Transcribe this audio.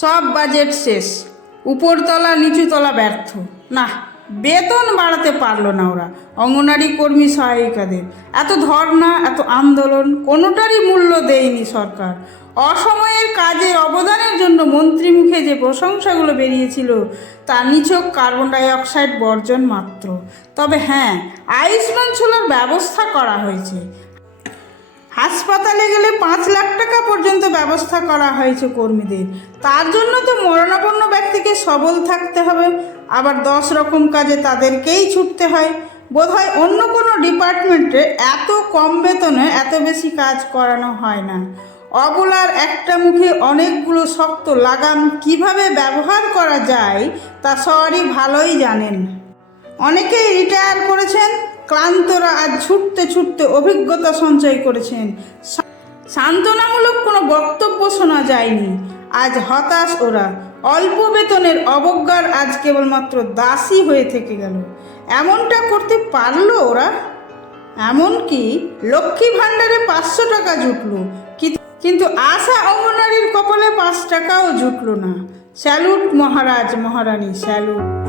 সব বাজেট শেষ। উপরতলা, নিচুতলা ব্যর্থ। না বেতন বাড়াতে পারল না ওরা। অঙ্গনারী কর্মী সহায়িকাদের। এত ধর্না এত আন্দোলন কোনোটারই মূল্য দেয়নি সরকার। অসময়ের কাজের অবদানের জন্য মন্ত্রী মুখে যে প্রশংসাগুলো বেরিয়েছিল, তা নিছক কার্বন ডাই অক্সাইড বর্জন মাত্র। তবে হ্যাঁ আয়ুষ্মান ছোলার ব্যবস্থা করা হয়েছে। হাসপাতালে গেলে পাঁচ লাখ টাকা পর্যন্ত ব্যবস্থা করা হয়েছে কর্মীদের। তার জন্য তো মরণাপন্ন ব্যক্তিকে সবল থাকতে হবে। আবার দশ রকম কাজে তাদেরকেই ছুটতে হয়। বোধহয় অন্য কোনো ডিপার্টমেন্টে এত কম বেতনে এত বেশি কাজ করানো হয় না। অবলার একটা মুখে অনেকগুলো শক্ত লাগাম কীভাবে ব্যবহার করা যায় তা সবারই ভালোই জানেন। অনেকেই রিটায়ার করেছেন, ক্লান্তরা আজ ছুটতে ছুটতে অভিজ্ঞতা সঞ্চয় করেছেন। সান্ত্বনামূলক কোনো বক্তব্য শোনা যায়নি। আজ হতাশ ওরা। অল্প বেতনের অবজ্ঞার আজ কেবলমাত্র দাসী হয়ে থেকে গেল। এমনটা করতে পারল ওরা? এমনকি লক্ষ্মী ভাণ্ডারে পাঁচশো টাকা জুটলো। কিন্তু আশা অঙ্গনারীর কপালে পাঁচ টাকাও জুটলো না। স্যালুট মহারাজ মহারানী, স্যালুট।